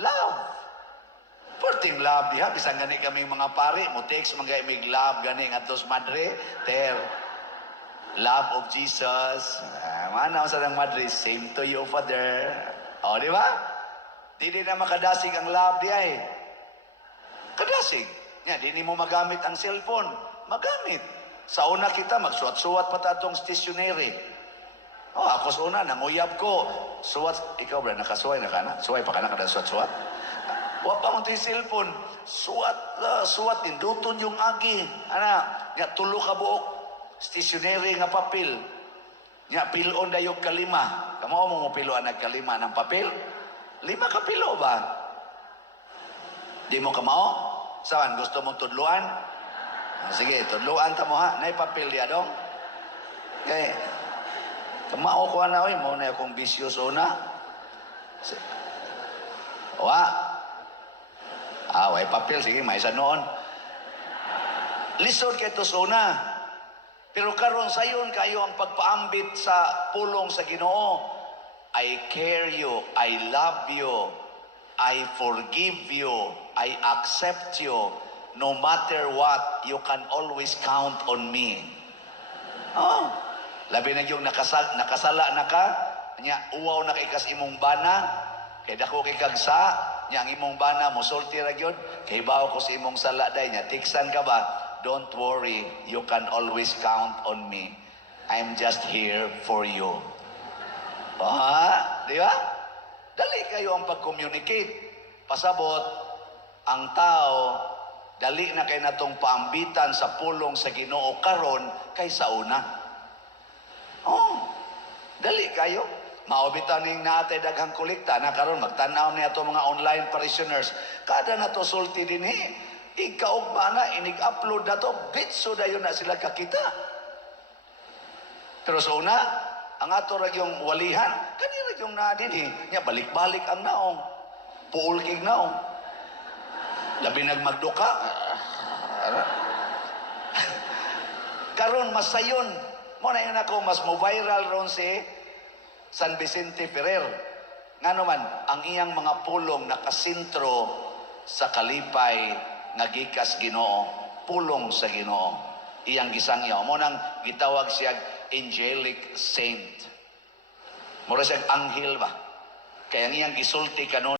Love. Porting love diha, bisan gani kami mga pari, mo text mga imig love gani atos madre, ter. Love of Jesus. Mana sa ng madre, same to you, Father. O, di ba? Di na makadasig ang love diya eh. Kadasig. Nga, di mo magamit ang cellphone. Magamit. Sa una kita, magsuwat-suwat pa tatong stationery. O, ako sa una, nanguyab ko. Suwat, ikaw ba, nakasuway na ka na? Suway pa ka na kada suwat-suwat? Wa pa mo tayo cellphone. Suwat, induton yung agi. Nga, tulo ka buok. Stationery nga papel. Nga, pilon na yung kalima. Kamo mo piloan ang kalima ng papel? 5 ka pilo ba? Di mo kamao? Saan? Gusto mong tudluan? Sige, tudluan ta mo ha. Nay papel diya dong. Okay. Kamao ko na oy, mo na akong bisyo una. Wa. Way papel sige, may isa noon. Lisod kay to una. Pero karon sayon kayo ang pagpaambit sa pulong sa Ginoo. I care you, I love you, I forgive you, I accept you. No matter what, you can always count on me. Oh, labi na yung nakasala na ka, nya uwaw na kay kas imong bana, kay dako kay kagsa, nya ang imong bana mo sulti ra gyud, kay bawo ko sa imong sala day nya tiksan ka ba? Don't worry, you can always count on me. I'm just here for you. Di ba? Dali kayo ang pag-communicate. Pasabot, ang tao, dali na kayo natong paambitan sa pulong sa Ginoo karon kaysa una. Dali kayo. Maubitan ning natay daghang kolekta na karon magtanaw niya to mga online parishioners. Kada na to sulti din ikaugma na, inig-upload na to, bitso na yun na sila kakita. Pero sa una, ang ato yung walihan, kanina yung nadin Nya balik-balik ang naong. Puulking naong. Labi nagmagduka. Karon masayon. Muna yun ako, mas mo-viral ron si San Vicente Ferrer. Nga naman, ang iyang mga pulong nakasintro sa kalipay nagikas Ginoo, pulong sa Ginoo. Iyang gisangyaw. Mo nang gitawag siya angelic saint. Mura siya anghel ba? Kaya ang iyang gisulti kanon